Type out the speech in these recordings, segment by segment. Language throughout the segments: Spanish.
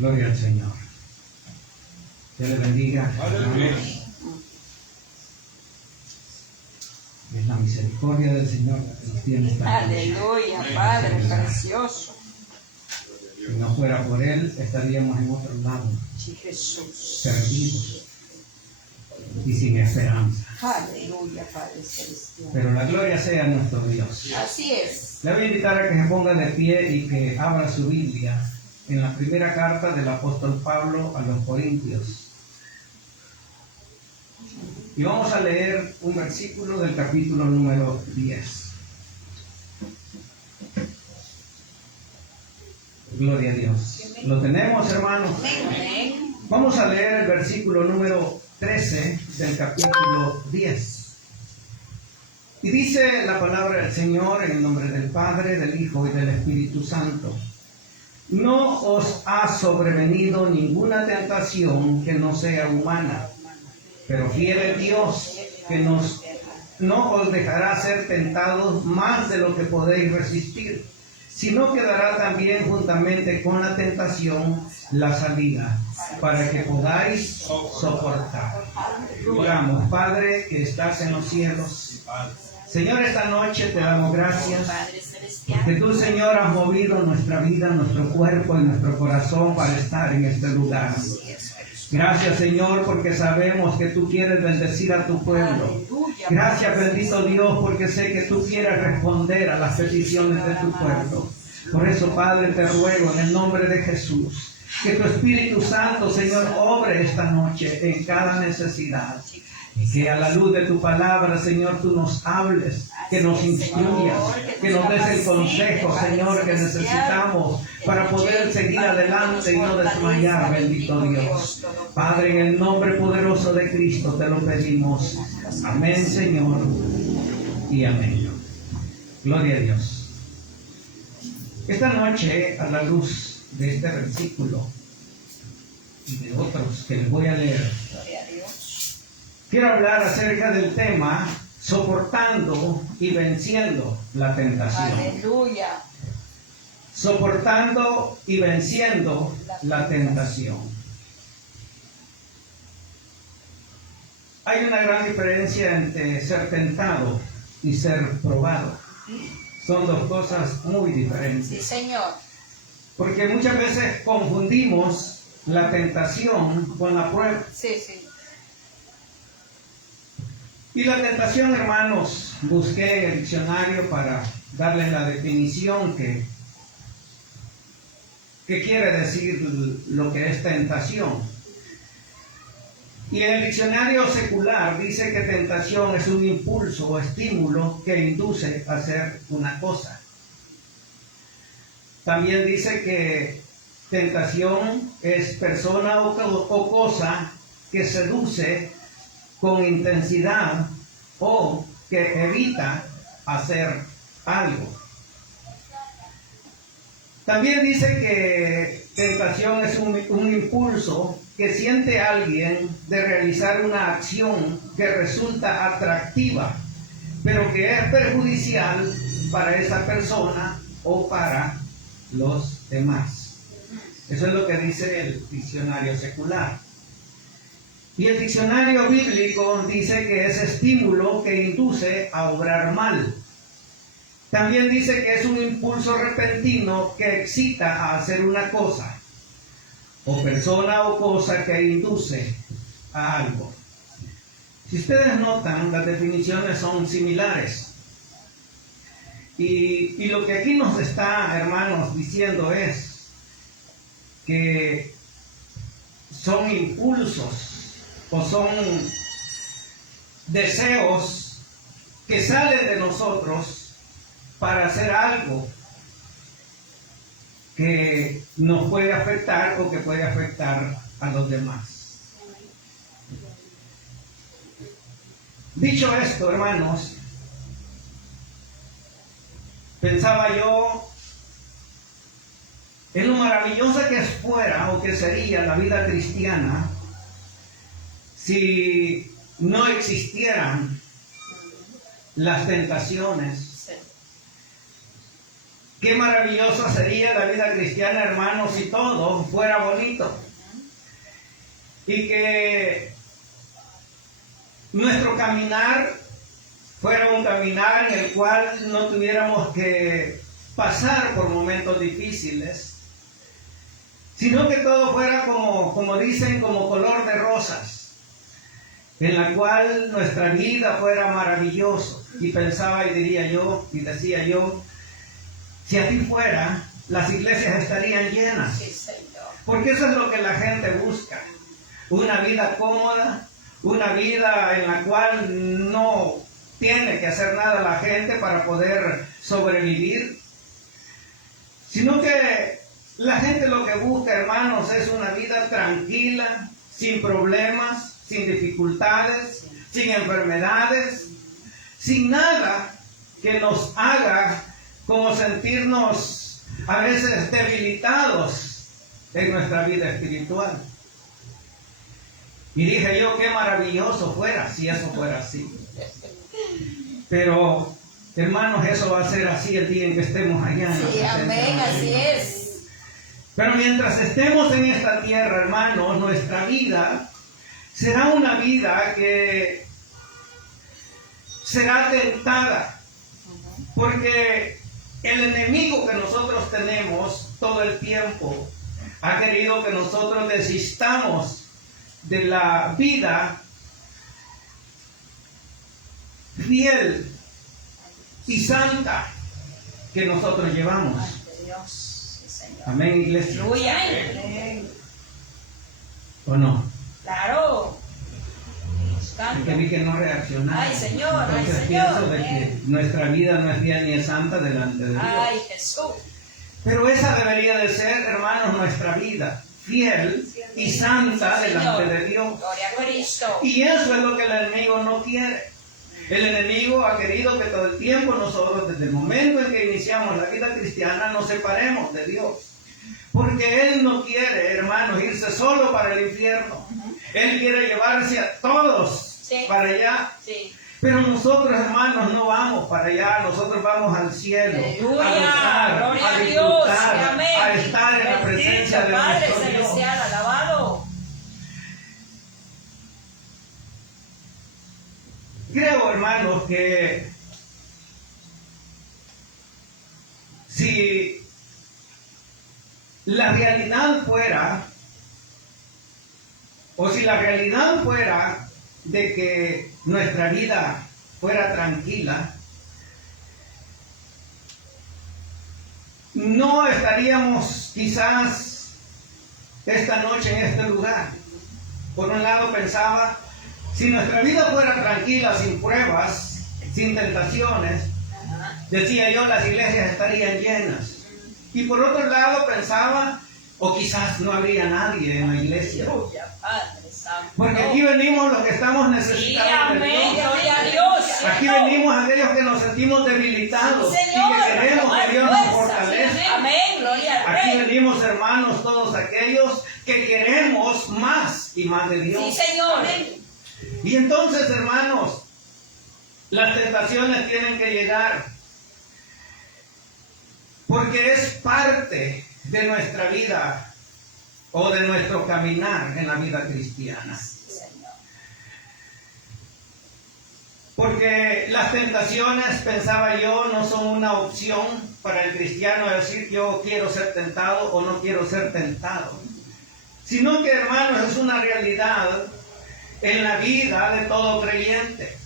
Gloria al Señor. Dios le bendiga. Es la misericordia del Señor que nos tiene esta noche. Aleluya, Padre precioso. Si no fuera por Él, estaríamos en otro lado, Sí, Jesús. perdidos y sin esperanza. Aleluya, Padre celestial. Pero la gloria sea a nuestro Dios. Así es. Le voy a invitar a que se ponga de pie y que abra su Biblia en la primera carta del apóstol Pablo a los Corintios. Y vamos a leer un versículo del capítulo número 10. Gloria a Dios. ¿Lo tenemos, hermanos? Amén. Vamos a leer el versículo número 13 del capítulo 10. Y dice la palabra del Señor en el nombre del Padre, del Hijo y del Espíritu Santo. No os ha sobrevenido ninguna tentación que no sea humana, pero fiel es Dios que no os dejará ser tentados más de lo que podéis resistir, sino que dará también juntamente con la tentación la salida, para que podáis soportar. Oramos. Padre que estás en los cielos, Señor, esta noche te damos gracias que tú, Señor, has movido nuestra vida, nuestro cuerpo y nuestro corazón para estar en este lugar. Gracias, Señor, porque sabemos que tú quieres bendecir a tu pueblo. Gracias, bendito Dios, porque sé que tú quieres responder a las peticiones de tu pueblo. Por eso, Padre, te ruego en el nombre de Jesús, que tu Espíritu Santo, Señor, obre esta noche en cada necesidad. Y que a la luz de tu palabra, Señor, tú nos hables, que nos instruyas, que nos des el consejo, Señor, que necesitamos para poder seguir adelante y no desmayar, bendito Dios. Padre, en el nombre poderoso de Cristo te lo pedimos. Amén, Señor, y amén. Gloria a Dios. Esta noche, a la luz de este versículo y de otros que les voy a leer, quiero hablar acerca del tema soportando y venciendo la tentación. Aleluya. Soportando y venciendo la tentación. Hay una gran diferencia entre ser tentado y ser probado. Son dos cosas muy diferentes. Sí, Señor. Porque muchas veces confundimos la tentación con la prueba. Sí, sí. Y la tentación, hermanos, busqué en el diccionario para darle la definición que quiere decir lo que es tentación. Y en el diccionario secular dice que tentación es un impulso o estímulo que induce a hacer una cosa. También dice que tentación es persona o cosa que seduce con intensidad o que evita hacer algo. También dice que tentación es un impulso que siente alguien de realizar una acción que resulta atractiva, pero que es perjudicial para esa persona o para los demás. Eso es lo que dice el diccionario secular. Y el diccionario bíblico dice que es estímulo que induce a obrar mal. También dice que es un impulso repentino que excita a hacer una cosa, o persona o cosa que induce a algo. Si ustedes notan, las definiciones son similares. Y lo que aquí nos está, hermanos, diciendo es que son impulsos o son deseos que salen de nosotros para hacer algo que nos puede afectar o que puede afectar a los demás. Dicho esto, hermanos, pensaba yo en lo maravillosa que fuera o que sería la vida cristiana si no existieran las tentaciones, qué maravillosa sería la vida cristiana, hermanos, si todo fuera bonito. Y que nuestro caminar fuera un caminar en el cual no tuviéramos que pasar por momentos difíciles, sino que todo fuera como dicen, como color de rosas, en la cual nuestra vida fuera maravilloso. Y pensaba y diría yo, y decía yo, si así fuera, las iglesias estarían llenas. Sí, Señor. Porque eso es lo que la gente busca. Una vida cómoda, una vida en la cual no tiene que hacer nada la gente para poder sobrevivir, sino que la gente lo que busca, hermanos, es una vida tranquila, sin problemas, sin dificultades, sin enfermedades, sin nada que nos haga como sentirnos a veces debilitados en nuestra vida espiritual. Y dije yo, qué maravilloso fuera si eso fuera así. Pero, hermanos, eso va a ser así el día en que estemos allá en la Sí, presencia amén, de Dios. así es. Pero mientras estemos en esta tierra, hermanos, nuestra vida será una vida que será tentada. Porque el enemigo que nosotros tenemos todo el tiempo ha querido que nosotros desistamos de la vida fiel y santa que nosotros llevamos. Ante Dios, sí, Señor. Amén, iglesia. Aleluya. Amén. ¿O no? Claro. Porque vi que no reaccionaba. Ay, Señor, Entonces ay, Señor. pienso de que nuestra vida no es fiel ni es santa delante de Dios. Ay, Jesús. Pero esa debería de ser, hermanos, nuestra vida, fiel y santa delante de Dios. Gloria a Cristo. Y eso es lo que el enemigo no quiere. El enemigo ha querido que todo el tiempo nosotros, desde el momento en que iniciamos la vida cristiana, nos separemos de Dios. Porque Él no quiere, hermanos, irse solo para el infierno. Él quiere llevarse a todos para allá. Sí. Pero nosotros, hermanos, no vamos para allá, nosotros vamos al cielo, Aleluya, a gozar, gloria a a Dios, disfrutar, amén. a estar en la presencia de Padre nuestro Dios. celestial, alabado. Creo, hermanos, que si la realidad fuera, o si la realidad fuera de que nuestra vida fuera tranquila, no estaríamos quizás esta noche en este lugar. Por un lado pensaba, si nuestra vida fuera tranquila, sin pruebas, sin tentaciones, decía yo, las iglesias estarían llenas. Y por otro lado pensaba, o quizás no habría nadie en la iglesia. Aleluya, Padre Santo. Porque aquí venimos los que estamos Sí, necesitados de amén, Dios. gloria a Dios. Aquí ¿cierto? venimos aquellos que nos sentimos debilitados Sí, Señor, y que queremos tomar que Dios nos fuerza, fortalezca. sí, amén, gloria al Aquí Rey. venimos, hermanos, todos aquellos que queremos más y más de Dios. Sí, Señor. Y entonces, hermanos, las tentaciones tienen que llegar, porque es parte de nuestra vida o de nuestro caminar en la vida cristiana. Sí, Señor. Porque las tentaciones, pensaba yo, no son una opción para el cristiano decir yo quiero ser tentado o no quiero ser tentado, sino que, hermanos, es una realidad en la vida de todo creyente.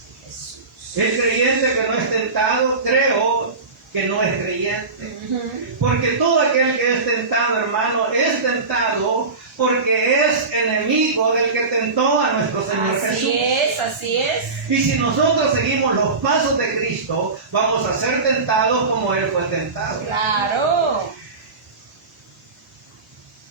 El creyente que no es tentado, creo que no es creyente. Porque todo aquel que es tentado, hermano, es tentado porque es enemigo del que tentó a nuestro Señor Jesús. Así es, así es. Y si nosotros seguimos los pasos de Cristo, vamos a ser tentados como Él fue tentado. Claro.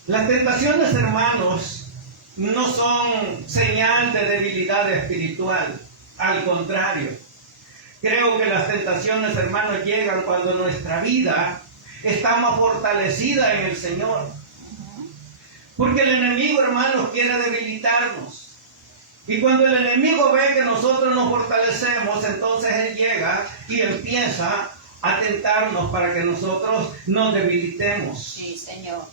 Las tentaciones, hermanos, no son señal de debilidad espiritual. Al contrario, creo que las tentaciones, hermanos, llegan cuando nuestra vida está más fortalecida en el Señor. Porque el enemigo, hermanos, quiere debilitarnos. Y cuando el enemigo ve que nosotros nos fortalecemos, entonces él llega y empieza a tentarnos para que nosotros nos debilitemos. Sí, Señor.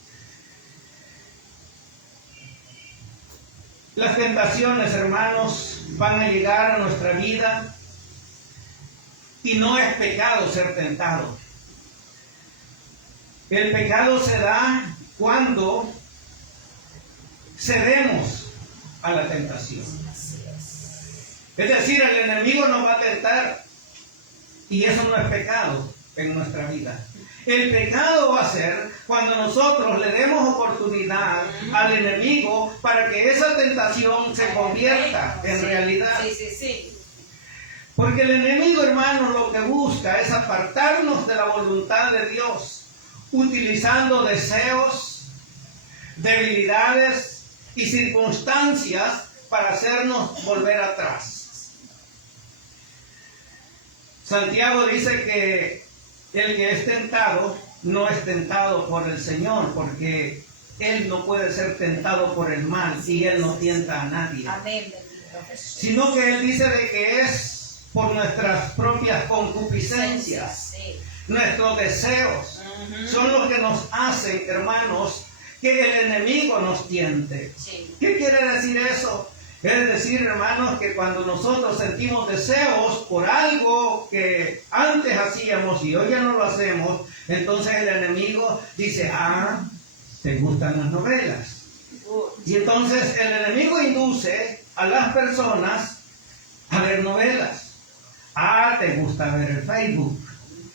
Las tentaciones, hermanos, van a llegar a nuestra vida y no es pecado ser tentado. El pecado se da cuando cedemos a la tentación. Así es. Es decir, el enemigo nos va a tentar y eso no es pecado en nuestra vida. El pecado va a ser cuando nosotros le demos oportunidad al enemigo para que esa tentación se convierta en realidad. Sí, sí, sí. Porque el enemigo, hermano, lo que busca es apartarnos de la voluntad de Dios, utilizando deseos, debilidades y circunstancias para hacernos volver atrás. Santiago dice que el que es tentado no es tentado por el Señor, porque Él no puede ser tentado por el mal y Él no tienta a nadie. Amén, bendito Jesús. Sino que Él dice de que es por nuestras propias concupiscencias, Sí. nuestros deseos, son los que nos hacen, hermanos, que el enemigo nos tiente. Sí. ¿Qué quiere decir eso? Es decir, hermanos, que cuando nosotros sentimos deseos por algo que antes hacíamos y hoy ya no lo hacemos, entonces el enemigo dice, te gustan las novelas. Y entonces el enemigo induce a las personas a ver novelas. Te gusta ver el Facebook.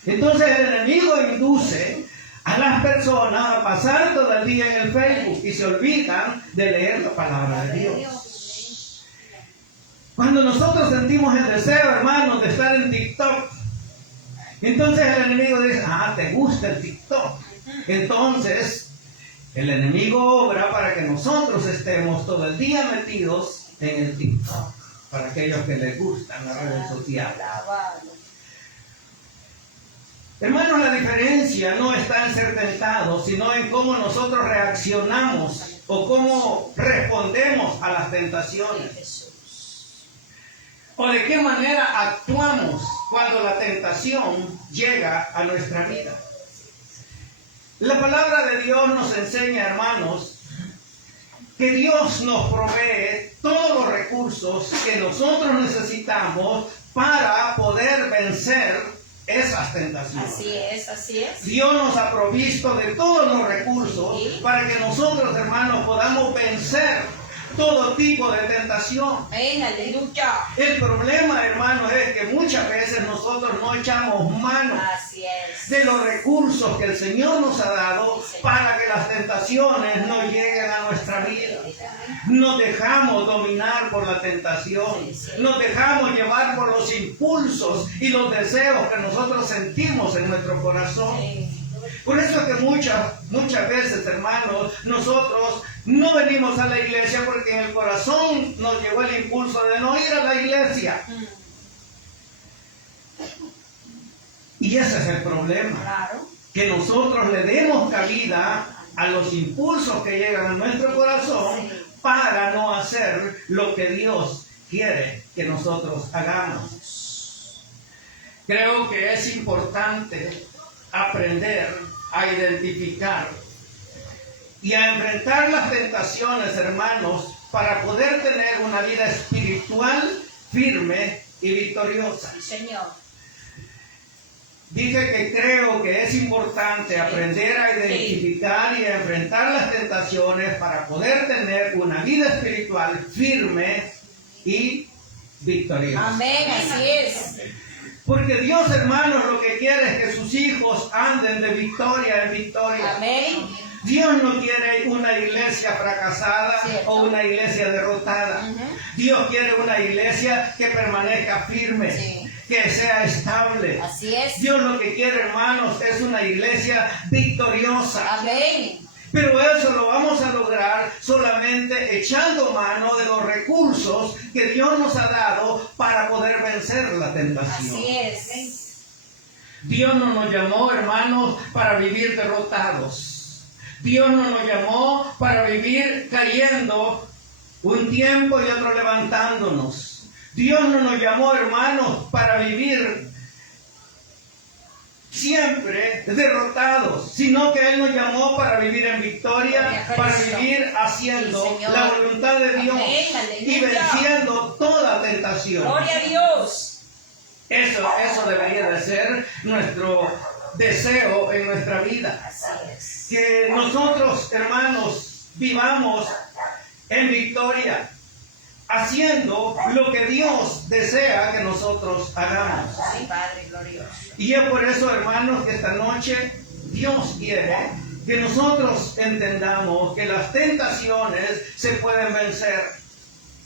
Entonces el enemigo induce a las personas a pasar todo el día en el Facebook y se olvidan de leer la palabra de Dios. Cuando nosotros sentimos el deseo, hermanos, de estar en TikTok, entonces el enemigo dice, te gusta el TikTok. Entonces el enemigo obra para que nosotros estemos todo el día metidos en el TikTok, para aquellos que les gustan las redes sociales. Hermanos, la diferencia no está en ser tentados, sino en cómo nosotros reaccionamos o cómo respondemos a las tentaciones. O de qué manera actuamos cuando la tentación llega a nuestra vida. La palabra de Dios nos enseña, hermanos, que Dios nos provee todos los recursos que nosotros necesitamos para poder vencer esas tentaciones. Así es, así es. Dios nos ha provisto de todos los recursos Sí. para que nosotros, hermanos, podamos vencer todo tipo de tentación. Amén, aleluya. El problema, hermanos, es que muchas veces nosotros no echamos mano Así es. de los recursos que el Señor nos ha dado para que las tentaciones no lleguen a nuestra vida. Nos dejamos dominar por la tentación, nos dejamos llevar por los impulsos y los deseos que nosotros sentimos en nuestro corazón. Por eso es que muchas veces, hermanos, nosotros no venimos a la iglesia porque en el corazón nos llegó el impulso de no ir a la iglesia. Y ese es el problema. Claro. Que nosotros le demos cabida a los impulsos que llegan a nuestro corazón para no hacer lo que Dios quiere que nosotros hagamos. Creo que es importante aprender a identificar y a enfrentar las tentaciones, hermanos, para poder tener una vida espiritual firme y victoriosa. Sí, Señor. Dije que creo que es importante aprender a identificar y a enfrentar las tentaciones para poder tener una vida espiritual firme y victoriosa. Amén, así es. Porque Dios, hermanos, lo que quiere es que sus hijos anden de victoria en victoria. Amén. Dios no quiere una iglesia fracasada o una iglesia derrotada. Dios quiere una iglesia que permanezca firme, que sea estable. Así es. Dios lo que quiere, hermanos, es una iglesia victoriosa. Amén. Pero eso lo vamos a lograr solamente echando mano de los recursos que Dios nos ha dado para poder vencer la tentación. Así es. Dios no nos llamó, hermanos, para vivir derrotados. Dios no nos llamó para vivir cayendo un tiempo y otro levantándonos. Dios no nos llamó, hermanos, para vivir siempre derrotados, sino que Él nos llamó para vivir en victoria, para vivir haciendo la voluntad de Dios y venciendo toda tentación. Gloria a Dios. Eso debería de ser nuestro deseo en nuestra vida. Así es. Que nosotros, hermanos, vivamos en victoria, haciendo lo que Dios desea que nosotros hagamos. Sí, Padre glorioso. Y es por eso, hermanos, que esta noche Dios quiere que nosotros entendamos que las tentaciones se pueden vencer.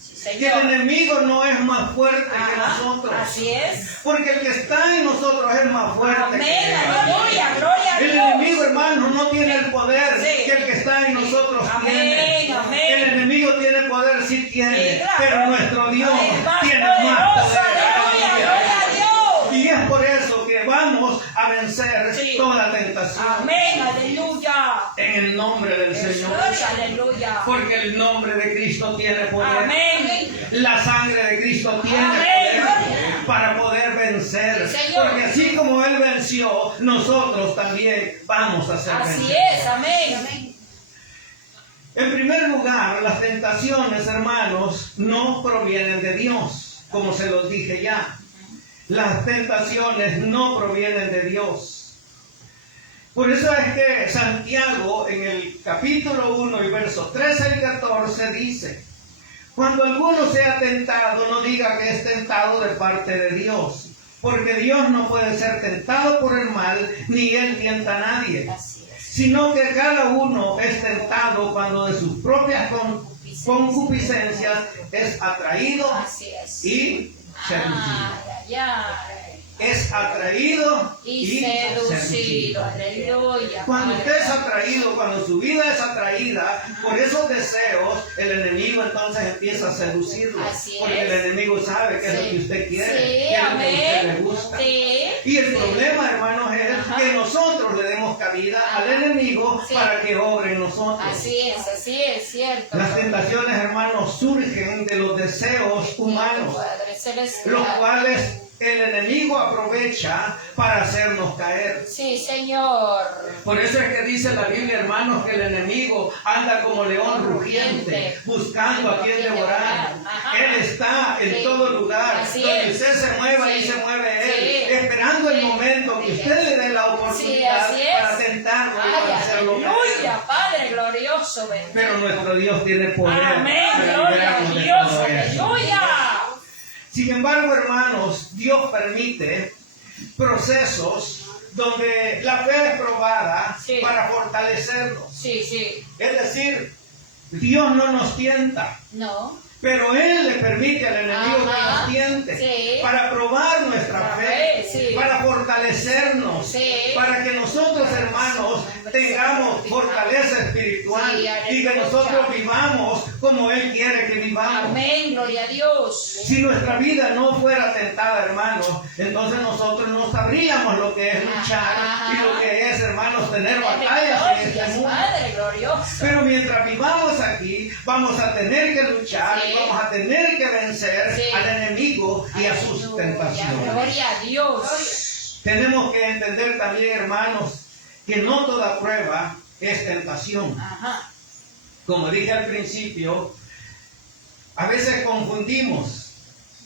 Sí, Que el Señor. enemigo no es más fuerte que Ajá, nosotros. así es. Porque el que está en nosotros es más fuerte Amén, que él. aleluya, gloria a El Dios. enemigo, hermanos, no tiene el poder Sí. que el que está en nosotros Amén, tiene. amén. El enemigo tiene poder, sí tiene, Sí, claro. pero nuestro Dios Ay, más tiene más poderoso, poder. aleluya, gloria a Dios. Y es por eso que vamos a vencer Sí. toda tentación Amén, aleluya. en el nombre del Señor. Aleluya. Porque el nombre de Cristo tiene poder. Amén. La sangre de Cristo tiene Amén. poder para poder vencer. Sí, Señor. Porque así como Él venció, nosotros también vamos a ser Así vencidos. es, amén. En primer lugar, las tentaciones, hermanos, no provienen de Dios, como se los dije ya. Las tentaciones no provienen de Dios. Por eso es que Santiago en el capítulo 1 y versos 13 y 14 dice: cuando alguno sea tentado, no diga que es tentado de parte de Dios, porque Dios no puede ser tentado por el mal, ni Él tienta a nadie, Así es. sino que cada uno es tentado cuando de sus propias concupiscencias es atraído Así es. y seducido. Ay, ay. Es atraído Y seducido, aleluya. Cuando usted es atraído, cuando su vida es atraída por esos deseos, el enemigo entonces empieza a seducirlo. Así es. Porque el enemigo sabe qué es lo que usted quiere, Sí, qué es lo que a usted le amén. gusta. Sí. Y el Sí. problema, hermanos, es Ajá. que nosotros le demos cabida al enemigo Sí. para que obre en nosotros. Así es, cierto. Las tentaciones, hermanos, surgen de los deseos humanos, Padre los celestial. cuales el enemigo aprovecha para hacernos caer. Sí, Señor. Por eso es que dice la Biblia, hermanos, que el enemigo anda como león rugiente, buscando a quien devorar. Ajá. Él está en Sí. todo lugar, Así donde es. usted se mueva Sí. y se mueve él, Sí. esperando el Sí. momento que Sí. usted le dé la Sí, oportunidad así es. para tentarlo y Ay, para hacerlo caer. aleluya, Padre glorioso, bendito. Pero nuestro Dios tiene poder Amén, para gloria a librarnos de Dios, todo eso. aleluya. Sin embargo, hermanos, Dios permite procesos donde la fe es probada Sí. para fortalecernos. Sí, sí. Es decir, Dios no nos tienta, No. pero Él le permite al enemigo que Ajá. nos tiente Sí. para probar nuestra La fe, fe, sí. para fortalecernos, Sí. para que nosotros, hermanos, tengamos fortaleza espiritual Sí, y que aleluya. nosotros vivamos como Él quiere que vivamos. Amén, gloria a Dios. Si nuestra vida no fuera tentada, hermanos, entonces nosotros no sabríamos lo que es luchar Ajá. y lo que es, hermanos, tener batallas en este Glorias, mundo. Padre glorioso. Pero mientras vivamos aquí, vamos a tener que luchar, Sí. vamos a tener que vencer Sí. al enemigo y a sus Aleluya, tentaciones. gloria a Dios. Tenemos que entender también, hermanos, que no toda prueba es tentación. Ajá. Como dije al principio, a veces confundimos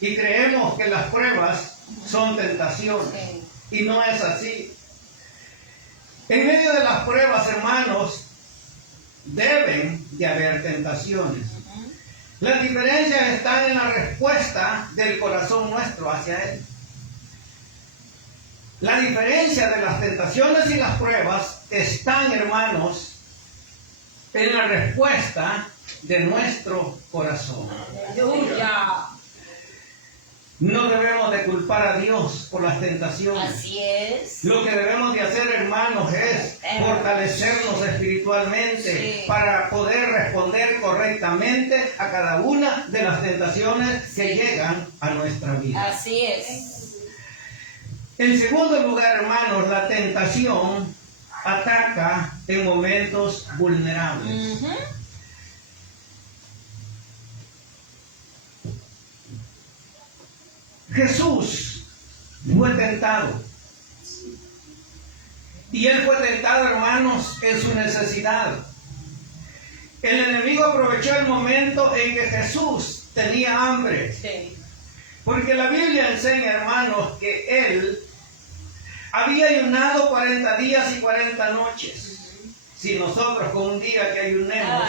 y creemos que las pruebas son tentaciones. Sí. Y no es así. En medio de las pruebas, hermanos, deben de haber tentaciones. Ujú. Las diferencias están en la respuesta del corazón nuestro hacia Él. La diferencia de las tentaciones y las pruebas están, hermanos, en la respuesta de nuestro corazón. Aleluya. No debemos de culpar a Dios por las tentaciones. Así es. Lo que debemos de hacer, hermanos, es fortalecernos espiritualmente Sí. para poder responder correctamente a cada una de las tentaciones que llegan a nuestra vida. Así es. En segundo lugar, hermanos, la tentación ataca en momentos vulnerables. Ujú. Jesús fue tentado Y él fue tentado, hermanos, en su necesidad. El enemigo aprovechó el momento en que Jesús tenía hambre. Sí. Porque la Biblia enseña, hermanos, que él había ayunado 40 días y 40 noches. Si nosotros con un día que ayunemos,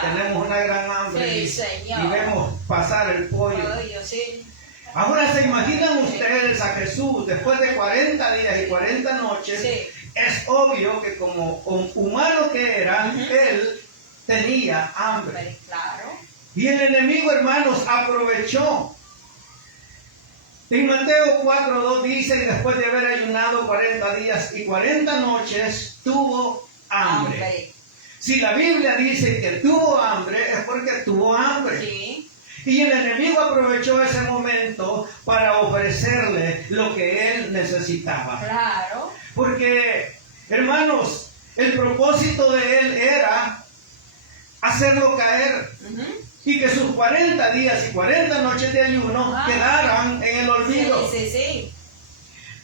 tenemos una gran hambre Sí, y Señor. vemos pasar el pollo. Pollo, sí. Ahora, ¿se imaginan ustedes a Jesús después de 40 días y 40 noches? Sí. Es obvio que como humano que era, él tenía hambre. Claro. Y el enemigo, hermanos, aprovechó. En Mateo 4:2 dice, y después de haber ayunado 40 días y 40 noches, tuvo hambre. Si la Biblia dice que tuvo hambre, es porque tuvo hambre. Sí. Y el enemigo aprovechó ese momento para ofrecerle lo que él necesitaba. Claro. Porque, hermanos, el propósito de él era hacerlo caer. Y que sus 40 días y 40 noches de ayuno quedaran en el olvido. Sí, sí, sí.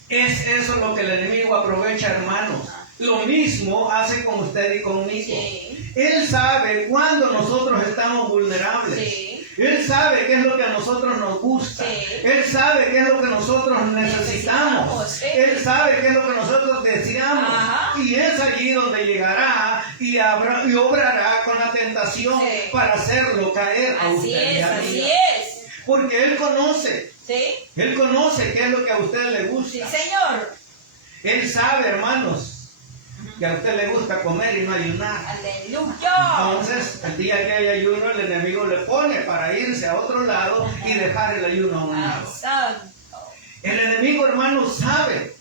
Es eso lo que el enemigo aprovecha, hermanos. Lo mismo hace con usted y conmigo. Sí. Él sabe cuándo nosotros estamos vulnerables. Sí. Él sabe qué es lo que a nosotros nos gusta. Sí. Él sabe qué es lo que nosotros necesitamos. Sí. Él sabe qué es lo que nosotros deseamos. Ajá. Y es allí donde llegará y obrará con la tentación para hacerlo caer a usted. Así es. Porque Él conoce. Sí. Él conoce qué es lo que a usted le gusta. Sí, Señor. Él sabe, hermanos, que a usted le gusta comer y no ayunar. Aleluya. Entonces, el día que hay ayuno, el enemigo le pone para irse a otro lado y dejar el ayuno a un lado. Santo. El enemigo, hermano, sabe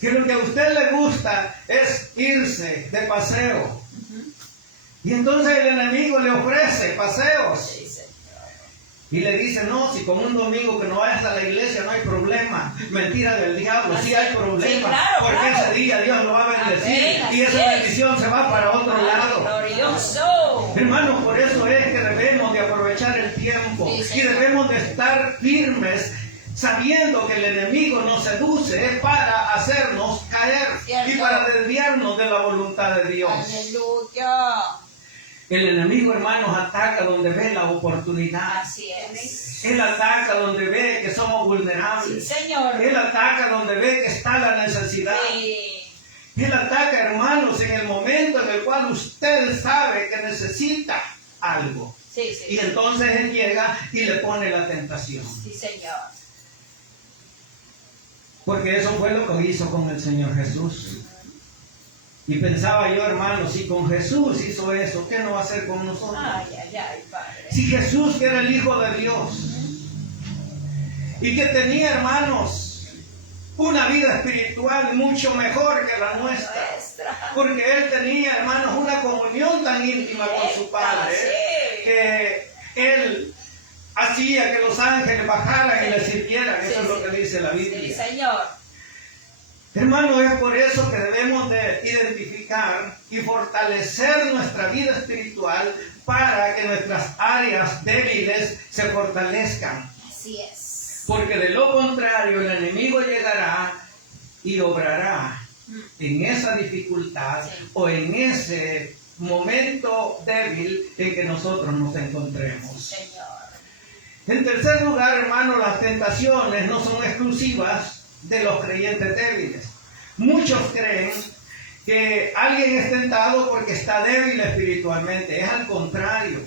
que lo que a usted le gusta es irse de paseo. Y entonces el enemigo le ofrece paseos. Sí, Señor. Y le dice, no, si con un domingo que no vayas a la iglesia no hay problema. Mentira del diablo, sí hay problema. Sí, claro, porque claro. ese día Dios lo va a bendecir. Amén, Y esa así es. bendición se va para otro lado. Glorioso. Hermanos, por eso es que debemos de aprovechar el tiempo. Sí, Y Señor. debemos de estar firmes, sabiendo que el enemigo nos seduce para hacernos caer. Cierto. Y para desviarnos de la voluntad de Dios. Aleluya. El enemigo, hermanos, ataca donde ve la oportunidad. Así es. Él ataca donde ve que somos Sí, vulnerables. Señor. Él ataca donde ve que está la necesidad. Sí. Él ataca, hermanos, en el momento en el cual usted sabe que necesita algo. Sí, sí. Y entonces Él llega y le pone la tentación. Sí, Señor. Porque eso fue lo que hizo con el Señor Jesús. Y pensaba yo, hermano, si con Jesús hizo eso, ¿qué no va a hacer con nosotros? Ay, Padre. Si Jesús, que era el Hijo de Dios, y que tenía, hermanos, una vida espiritual mucho mejor que la nuestra, porque Él tenía, hermanos, una comunión tan íntima con su Padre, que Él hacía que los ángeles bajaran y le sirvieran. Eso es lo que dice la Biblia. Sí, Señor. Hermano, es por eso que debemos de identificar y fortalecer nuestra vida espiritual para que nuestras áreas débiles se fortalezcan. Así es. Porque de lo contrario el enemigo llegará y obrará en esa dificultad o en ese momento débil en que nosotros nos encontremos. Señor. En tercer lugar, hermano, las tentaciones no son exclusivas de los creyentes débiles. Muchos creen que alguien es tentado porque está débil espiritualmente. Es al contrario.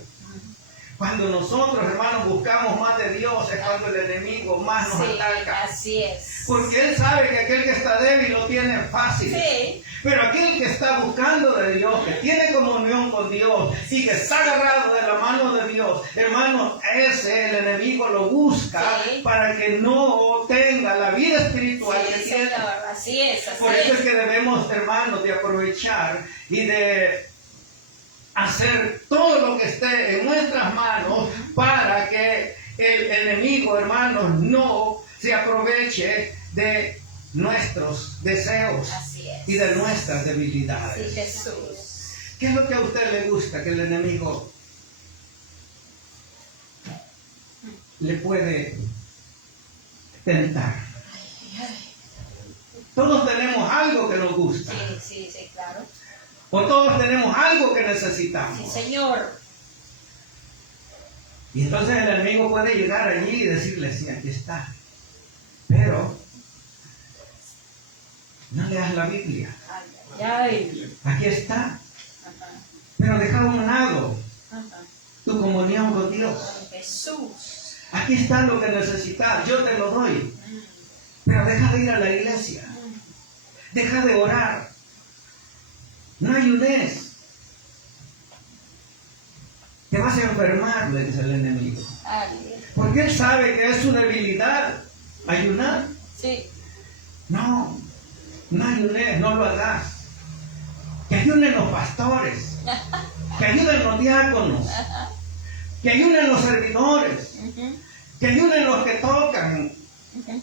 Cuando nosotros, hermanos, buscamos más de Dios, es cuando el enemigo más nos ataca. Así es. Porque él sabe que aquel que está débil lo tiene fácil. Sí. Pero aquel que está buscando de Dios, que tiene comunión con Dios y que está agarrado de la mano de Dios, hermano, ese el enemigo lo busca para que no tenga la vida espiritual que tiene. Señor. Así es. Por eso es que debemos, hermanos, de aprovechar y de hacer todo lo que esté en nuestras manos para que el enemigo, hermanos, no se aproveche de nuestros deseos y de nuestras debilidades. Sí, Jesús. ¿Qué es lo que a usted le gusta que el enemigo le puede tentar? Todos tenemos algo que nos gusta. Sí, O todos tenemos algo que necesitamos. Sí, Señor. Y entonces el enemigo puede llegar allí y decirle, sí, aquí está. Pero no leas la Biblia. Ay, ay. Aquí está. Ajá, Pero deja a un lado ajá. tu comunión con Dios. Jesús. Aquí está lo que necesitas, yo te lo doy. Mm, Pero deja de ir a la iglesia. mm. Deja de orar. No ayunes. Te vas a enfermar, le dice el enemigo. Ay, Porque él sabe que es su debilidad. Ayunar. sí. No ayunes, no lo hagas. Que ayunen los pastores. Que ayuden los diáconos. Que ayunen los servidores. Ujú, Que ayuden los que tocan. ujú.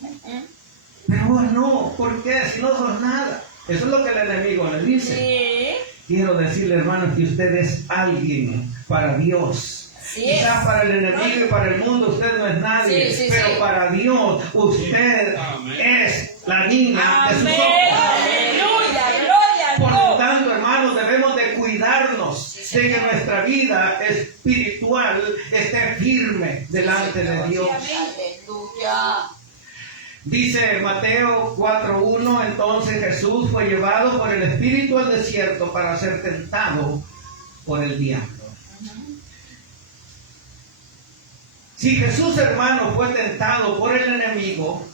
Pero vos no. ¿Por qué? Si no sos nada. Eso es lo que el enemigo le dice. Sí. Quiero decirle, hermanos, que usted es alguien para Dios. Así Quizás es. para el enemigo y para el mundo usted no es nadie, Sí, sí, pero sí. para Dios usted es la niña de sus Amén. ojos. Aleluya. Gloria a Por lo Dios. tanto, hermanos, debemos de cuidarnos de que nuestra vida espiritual esté firme delante de Dios. Aleluya. Dice Mateo 4:1, entonces Jesús fue llevado por el Espíritu al desierto para ser tentado por el diablo. Si Jesús, hermano, fue tentado por el enemigo,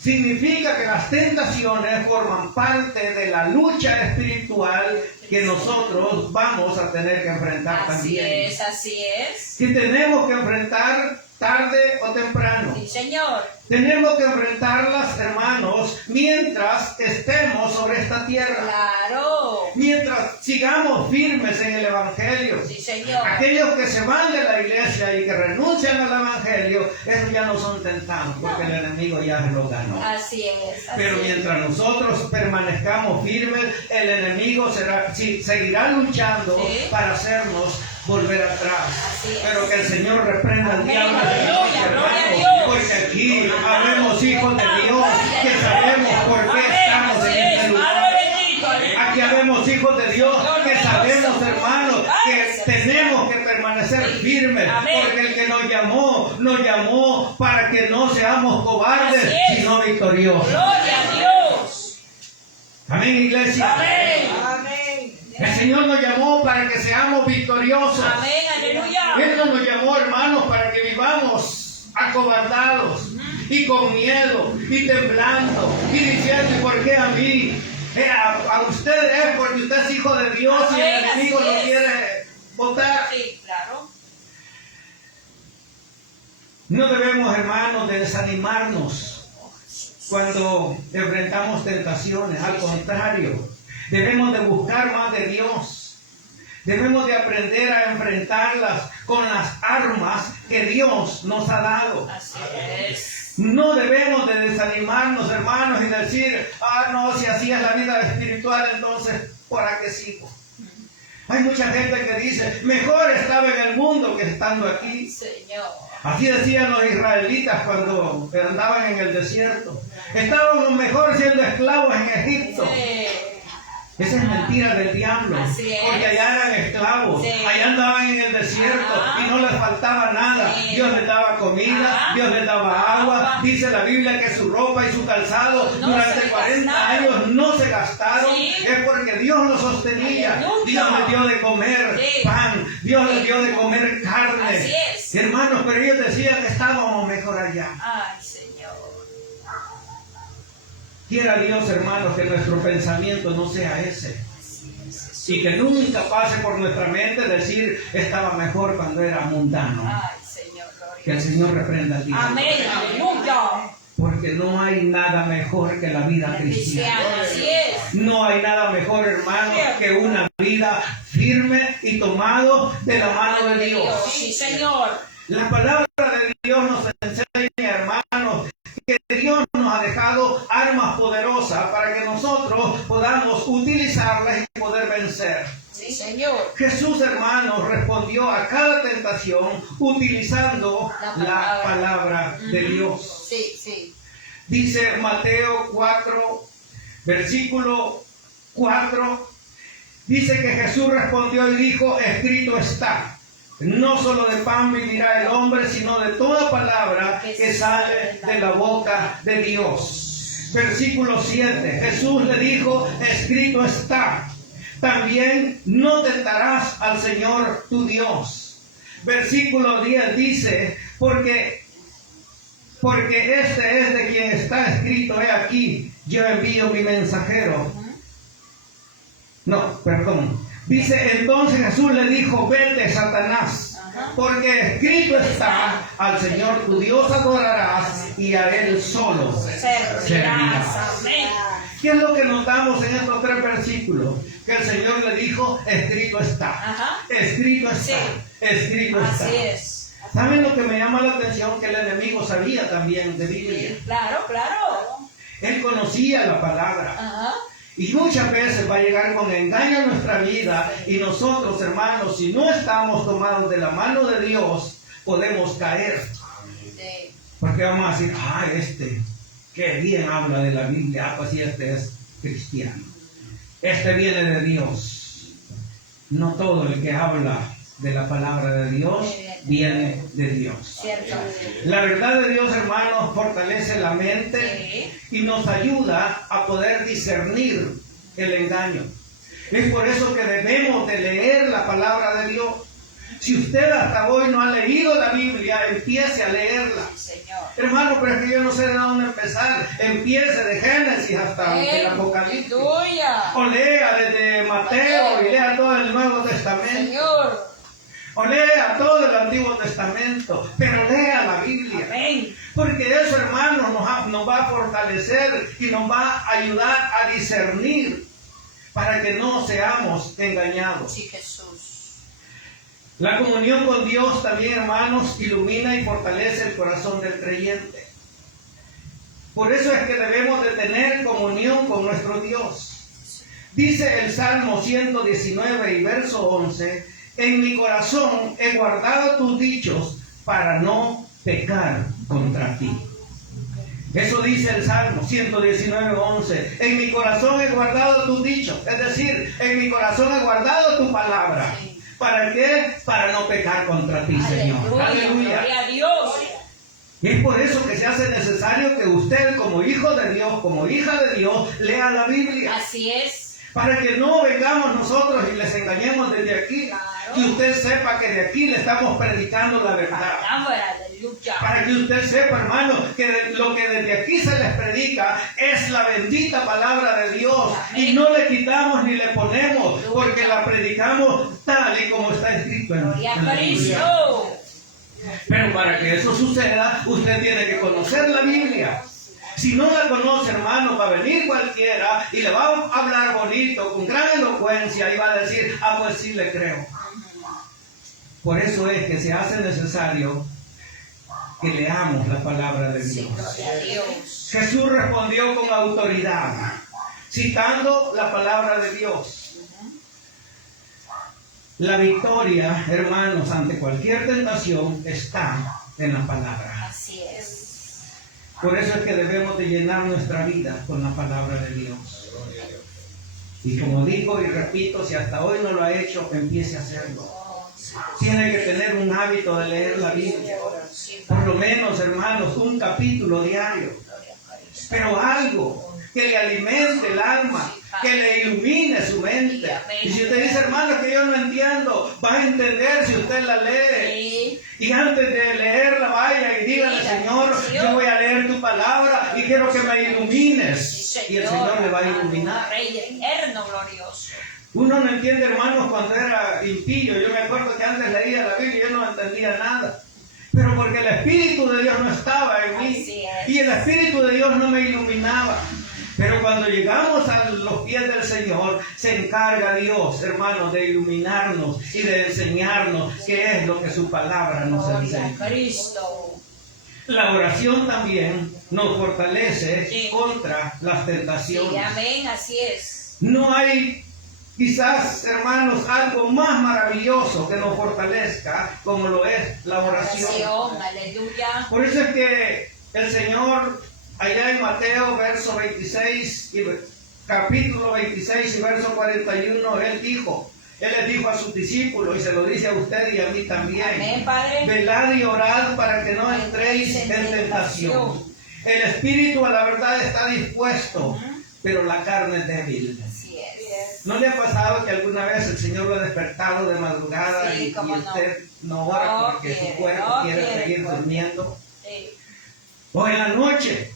significa que las tentaciones forman parte de la lucha espiritual que nosotros vamos a tener que enfrentar también. Así es. Que tenemos que enfrentar tarde o temprano. Sí, Señor. Tenemos que enfrentarlas, hermanos, mientras estemos sobre esta tierra. Claro. Mientras sigamos firmes en el Evangelio. Sí, Señor. Aquellos que se van de la iglesia y que renuncian al Evangelio, esos ya no son tentados, porque el enemigo ya se los ganó. Así es. Pero mientras nosotros permanezcamos firmes, el enemigo seguirá luchando Sí. para hacernos volver atrás. Así es. Pero que el Señor reprenda al Amén. diablo, Aleluya. hermanos, Gloria a Dios. porque aquí habemos hijos de Dios que sabemos por qué estamos en este lugar. Aquí habemos hijos de Dios que sabemos, hermanos, que tenemos que permanecer firmes, porque el que nos llamó para que no seamos cobardes, sino victoriosos. Gloria a Dios. Amén, iglesia. Amén. El Señor nos llamó para que seamos victoriosos. Amén. Aleluya. Él no nos llamó, hermanos, para que vivamos acobardados y con miedo y temblando y diciendo, ¿y por qué a mí? A usted es porque usted es hijo de Dios y el Amén, enemigo así lo es. quiere votar. Sí, claro. No debemos, hermanos, de desanimarnos cuando enfrentamos tentaciones. Al contrario, debemos de buscar más de Dios. Debemos de aprender a enfrentarlas con las armas que Dios nos ha dado. Así es. No debemos de desanimarnos, hermanos, y decir, no, si así es la vida espiritual, entonces, ¿para qué sigo? Hay mucha gente que dice, mejor estaba en el mundo que estando aquí. Señor. Así decían los israelitas cuando andaban en el desierto. Estábamos mejor siendo esclavos en Egipto. Sí. Esa es mentira del diablo. Así es. Porque allá eran esclavos. Sí. Allá andaban en el desierto Ajá. y no les faltaba nada. Sí. Dios les daba comida, Ajá. Dios les daba agua. Dice la Biblia que su ropa y su calzado No durante se 40 gastaron. años no se gastaron. Sí. Es porque Dios los sostenía. Aleluya. Dios les dio de comer Sí. pan. Dios les Sí. dio de comer carne. Así es. Hermanos, pero ellos decían que estábamos mejor allá. Ay, Señor. Quiera Dios, hermanos, que nuestro pensamiento no sea ese. Y que nunca pase por nuestra mente decir, estaba mejor cuando era mundano. Ay, Señor. Que el Gloria. Señor reprenda al diablo. Amén. Aleluya. Porque no hay nada mejor que la vida cristiana. Cristiano. Así es. No hay nada mejor, hermano, que una vida firme y tomado de la mano de Dios. Sí, Señor. La palabra de Dios nos enseña, hermanos, que Dios nos ha dejado armas poderosas para que nosotros podamos utilizarlas y poder vencer. Sí, Señor. Jesús, hermanos, respondió a cada tentación utilizando la palabra de Dios. Sí, sí. Dice Mateo 4, versículo 4, Dice que Jesús respondió y dijo, escrito está, no solo de pan vivirá el hombre, sino de toda palabra que sale de la boca de Dios. Versículo 7, Jesús le dijo, escrito está, también no tentarás al Señor tu Dios. Versículo 10 dice, porque este es de quien está escrito, he aquí, yo envío mi mensajero. No, perdón. Dice, entonces Jesús le dijo, vete, Satanás, porque escrito está, al Señor tu Dios adorarás y a Él solo servirás. Amén. ¿Qué es lo que notamos en estos 3 versículos? Que el Señor le dijo, escrito está, Ajá. escrito está, Sí. escrito está. Así es. ¿Saben lo que me llama la atención? Que el enemigo sabía también de Biblia. Sí, claro, claro. Él conocía la palabra. Ajá. Y muchas veces va a llegar con engaño a nuestra vida. Y nosotros, hermanos, si no estamos tomados de la mano de Dios, podemos caer. Sí. Porque vamos a decir, qué bien habla de la Biblia. Pues sí, este es cristiano. Este viene de Dios. No todo el que habla de la palabra de Dios viene de Dios. Cierto. La verdad de Dios, hermanos, fortalece la mente y nos ayuda a poder discernir el engaño. Es por eso que debemos de leer la palabra de Dios. Si usted hasta hoy no ha leído la Biblia, empiece a leerla. Señor. Hermano, pero es que yo no sé de dónde empezar. Empiece de Génesis hasta el Apocalipsis. Aleluya. O lea desde Mateo y lea todo el Nuevo Testamento. Señor. O lea todo el Antiguo Testamento. Pero lea la Biblia. Amén. Porque eso, hermano, nos va a fortalecer y nos va a ayudar a discernir para que no seamos engañados. Sí, Jesús. La comunión con Dios también, hermanos, ilumina y fortalece el corazón del creyente. Por eso es que debemos de tener comunión con nuestro Dios. Dice el Salmo 119 y verso 11, en mi corazón he guardado tus dichos para no pecar contra ti. Eso dice el Salmo 119, 11. En mi corazón he guardado tus dichos. Es decir, en mi corazón he guardado tu palabra. ¿Para qué? Para no pecar contra ti, Señor. Aleluya. Gloria a Dios. Y es por eso que se hace necesario que usted, como hijo de Dios, como hija de Dios, lea la Biblia. Así es. Para que no vengamos nosotros y les engañemos desde aquí. Claro. Que usted sepa que de aquí le estamos predicando la verdad. Aleluya. Para que usted sepa, hermano, que lo que desde aquí se les predica es la bendita palabra de Dios. Amén. Y no le quitamos ni le ponemos, porque la predicamos tal y como está escrito en Gloria a la Biblia. Cristo. Pero para que eso suceda, usted tiene que conocer la Biblia. Si no la conoce, hermano, va a venir cualquiera y le va a hablar bonito, con gran elocuencia, y va a decir, pues sí le creo. Por eso es que se hace necesario que leamos la palabra de Dios. Gloria a Dios. Jesús respondió con autoridad, citando la palabra de Dios. La victoria, hermanos, ante cualquier tentación está en la palabra. Así es. Por eso es que debemos de llenar nuestra vida con la palabra de Dios. Y como digo y repito, si hasta hoy no lo ha hecho, empiece a hacerlo. Tiene que tener un hábito de leer la Biblia. Por lo menos, hermanos, un capítulo diario. Pero algo que le alimente el alma, que le ilumine su mente. Y si usted dice, hermano, que yo no entiendo, va a entender si usted la lee. Y antes de leerla, vaya y dígale, Señor, yo voy a leer tu palabra y quiero que me ilumines. Y el Señor le va a iluminar. Rey eterno, glorioso. Uno no entiende, hermanos, cuando era impío. Yo me acuerdo que antes leía la Biblia y yo no entendía nada. Pero porque el Espíritu de Dios no estaba en mí. Y el Espíritu de Dios no me iluminaba. Pero cuando llegamos a los pies del Señor, se encarga Dios, hermanos, de iluminarnos y de enseñarnos qué es lo que su palabra nos enseña. Cristo. La oración también nos fortalece contra las tentaciones. Sí, amén, así es. No hay quizás, hermanos, algo más maravilloso que nos fortalezca como lo es la oración. Aleluya. Por eso es que el Señor, allá en Mateo, verso 26 capítulo 26 y verso 41, Él les dijo a sus discípulos, y se lo dice a usted y a mí también. Amén, Padre. Velad y orad para que no entréis en tentación. El espíritu a la verdad está dispuesto, pero la carne es débil. Así es. ¿No le ha pasado que alguna vez el Señor lo ha despertado de madrugada Sí, y cómo no. usted no ora No porque quiere, su cuerpo no quiere quiere, seguir pues. durmiendo? Sí. O en la noche,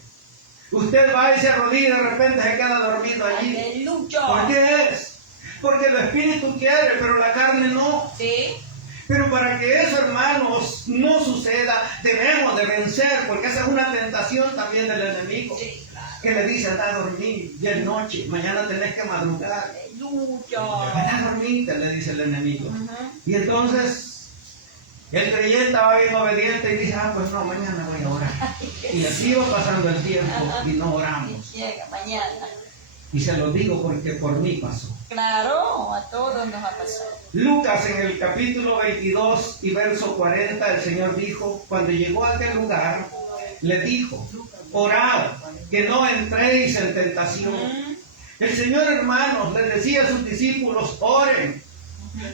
usted va y se arrodilla y de repente se queda dormido allí. Aleluya. ¿Por qué es? Porque el espíritu quiere, pero la carne no. Sí. Pero para que eso, hermanos, no suceda, debemos de vencer, porque esa es una tentación también del enemigo. Sí, claro. Que le dice, anda a dormir, ya es noche, mañana tenés que madrugar. Aleluya. Anda a dormir, le dice el enemigo. Ujú. Y entonces, el creyente va bien obediente y dice, pues no, mañana voy a orar. Y así va pasando el tiempo y no oramos. Llega mañana. Y se lo digo porque por mí pasó. Claro, a todos nos ha pasado. Lucas en el capítulo 22 y verso 40, el Señor dijo, cuando llegó a aquel lugar, le dijo, orad, que no entréis en tentación. El Señor, hermanos, les decía a sus discípulos, oren,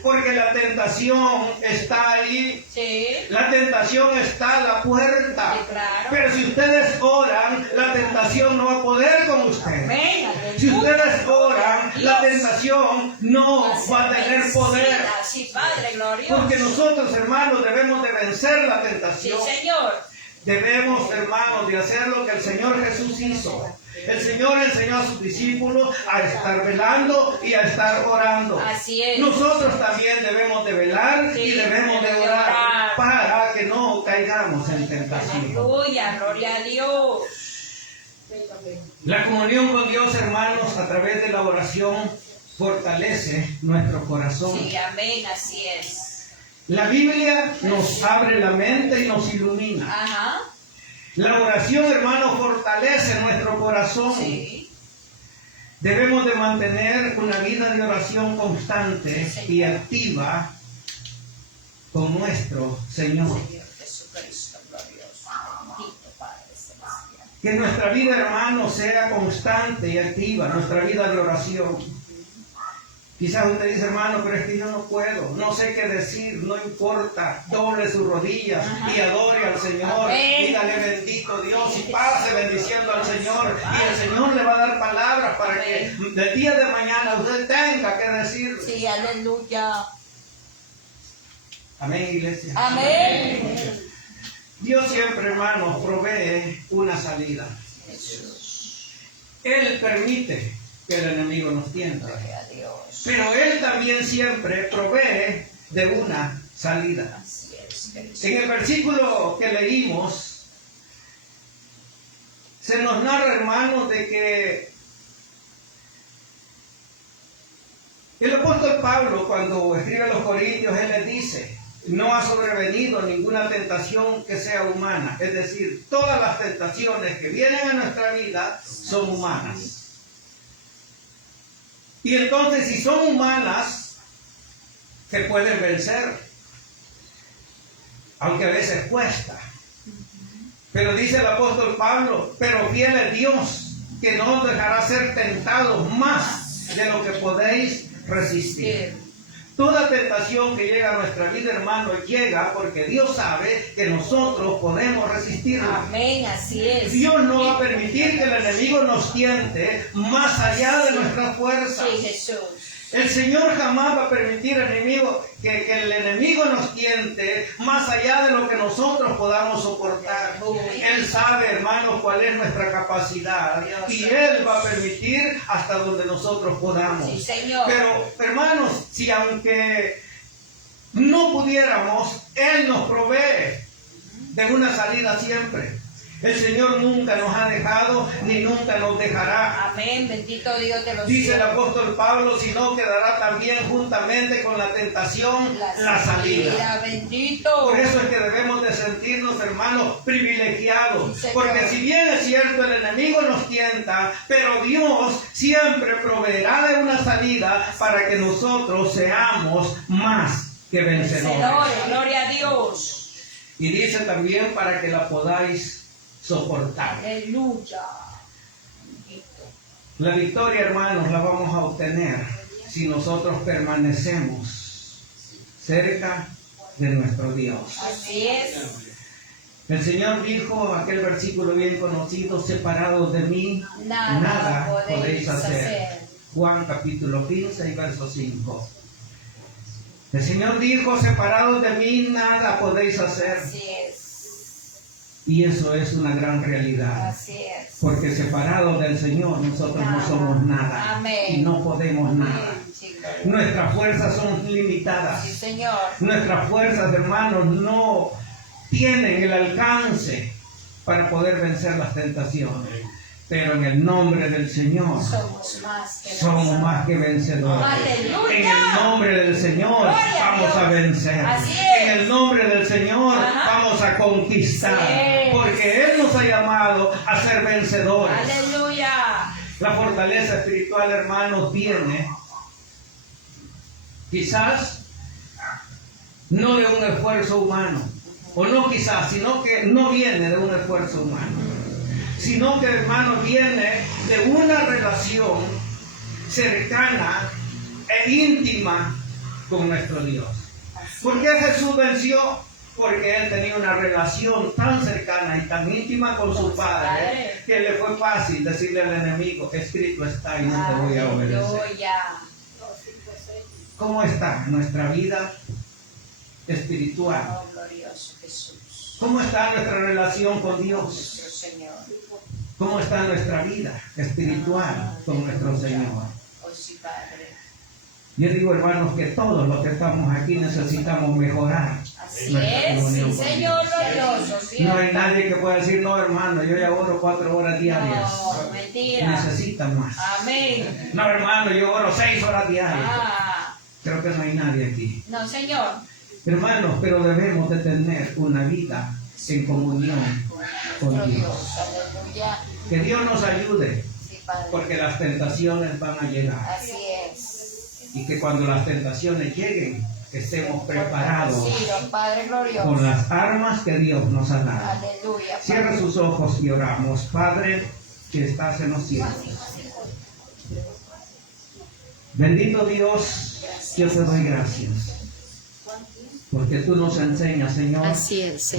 porque la tentación está ahí. Sí. La tentación está a la puerta. Sí, claro. Pero si ustedes oran, la tentación no va a poder con ustedes. Amén. Si ustedes oran, la Dios. tentación no va a tener poder. Sí, Padre glorioso. Porque nosotros, hermanos, debemos de vencer la Sí, tentación. Señor. Debemos, hermanos, de hacer lo que el Señor Jesús hizo. El Señor enseñó a sus discípulos a estar velando y a estar orando. Así es. Nosotros también debemos de velar Sí, y debemos de debemos orar orar. para que no caigamos en tentación. Aleluya, gloria a Dios. La comunión con Dios, hermanos, a través de la oración fortalece nuestro corazón. Sí, amén, así es. La Biblia nos abre la mente y nos ilumina. Ajá. La oración, hermano, fortalece nuestro corazón. Sí. Debemos de mantener una vida de oración constante y activa con nuestro Señor. Señor Jesucristo glorioso. Bendito Padre celestial. Que nuestra vida, hermano, sea constante y activa, nuestra vida de oración. Quizás usted dice, hermano, pero es que yo no puedo, no sé qué decir, no importa, doble sus rodillas y adore al Señor, Amén. dígale bendito Dios y pase bendiciendo al Señor y el Señor le va a dar palabras para que del día de mañana usted tenga que decir. Sí, aleluya. Amén, iglesia. Amén. Dios siempre, hermanos, provee una salida. Él permite que el enemigo nos tiente. Gloria a Dios. Pero Él también siempre provee de una salida. Así es. Cristo. En el versículo que leímos, se nos narra, hermanos, de que el apóstol Pablo, cuando escribe a los Corintios, él les dice, no ha sobrevenido ninguna tentación que sea humana. Es decir, todas las tentaciones que vienen a nuestra vida son humanas. Y entonces, si son humanas, se pueden vencer, aunque a veces cuesta. Pero dice el apóstol Pablo, pero fiel es Dios, que no os dejará ser tentados más de lo que podéis resistir. Sí. Toda tentación que llega a nuestra vida, hermano, llega porque Dios sabe que nosotros podemos resistirla. Amén, así es. Dios no va a permitir que el enemigo nos tiente más allá de nuestra fuerza. Sí, Jesús. El Señor jamás va a permitir que el enemigo nos tiente más allá de lo que nosotros podamos soportar. Él sabe, hermanos, cuál es nuestra capacidad y Él va a permitir hasta donde nosotros podamos. Sí, Señor. Pero, hermanos, si aunque no pudiéramos, Él nos provee de una salida siempre. El Señor nunca nos ha dejado ni nunca nos dejará. Amén, bendito Dios de los Dice el cielos. apóstol Pablo, si no quedará también juntamente con la tentación la salida. Bendito. Por eso es que debemos de sentirnos, hermanos, privilegiados. Sí, Señor. Porque si bien es cierto, el enemigo nos tienta, pero Dios siempre proveerá de una salida para que nosotros seamos más que vencedores. Vencedores, gloria a Dios. Y dice también para que la podáis soportar. Aleluya. Bendito. La victoria, hermanos, la vamos a obtener si nosotros permanecemos cerca de nuestro Dios. Así es. El Señor dijo, aquel versículo bien conocido, separados de mí, Nada nada podéis podéis hacer. hacer. Juan capítulo 15 y verso 5. El Señor dijo, separados de mí, nada podéis hacer. Así es. Y eso es una gran realidad. Así es. Porque separados del Señor, nosotros no Nada. somos nada. Amén. Y no podemos nada. Sí, gloria. Nuestras fuerzas son limitadas. Sí, Señor. Nuestras fuerzas, hermanos, no tienen el alcance para poder vencer las tentaciones. Pero en el nombre del Señor Somos más que somos más que vencedores. Aleluya. En el nombre del Señor Gloria a vamos a Dios. vencer. Así es. En el nombre del Señor Ajá. vamos a conquistar. Sí. Porque Él nos ha llamado a ser vencedores. Aleluya. La fortaleza espiritual, hermanos, viene quizás no de un esfuerzo humano, o no quizás, sino que no viene de un esfuerzo humano, sino que, hermanos, viene de una relación cercana e íntima con nuestro Dios. ¿Por qué Jesús venció? Porque Él tenía una relación tan cercana y tan íntima con su Padre que le fue fácil decirle al enemigo, escrito está y no te voy a obedecer. Aleluya. ¿Cómo está nuestra vida espiritual? Oh, glorioso Jesús. ¿Cómo está nuestra relación con Dios? Nuestro Señor. ¿Cómo está nuestra vida espiritual con nuestro Señor? Oh, sí, Padre. Yo digo, hermanos, que todos los que estamos aquí necesitamos mejorar Así nuestra es. comunión Sí, con Señor Dios. glorioso. Sí. No hay nadie que pueda decir, no, hermano, yo ya oro 4 horas diarias. No, mentira. Necesita más. Amén. No, hermano, yo oro 6 horas diarias. Ah, Creo que no hay nadie aquí. no, Señor. Hermanos, pero debemos de tener una vida en comunión con Nuestro Dios. Dios. Aleluya. Que Dios nos ayude, Sí, Padre. porque las tentaciones van a llegar. Así es. Y que cuando las tentaciones lleguen, estemos preparados Sí, Padre glorioso. con las armas que Dios nos ha dado. Aleluya. Cierra sus ojos y oramos. Padre, que estás en los cielos. Bendito Dios, yo te doy gracias. Porque tú nos enseñas, Señor. Así es, Señor.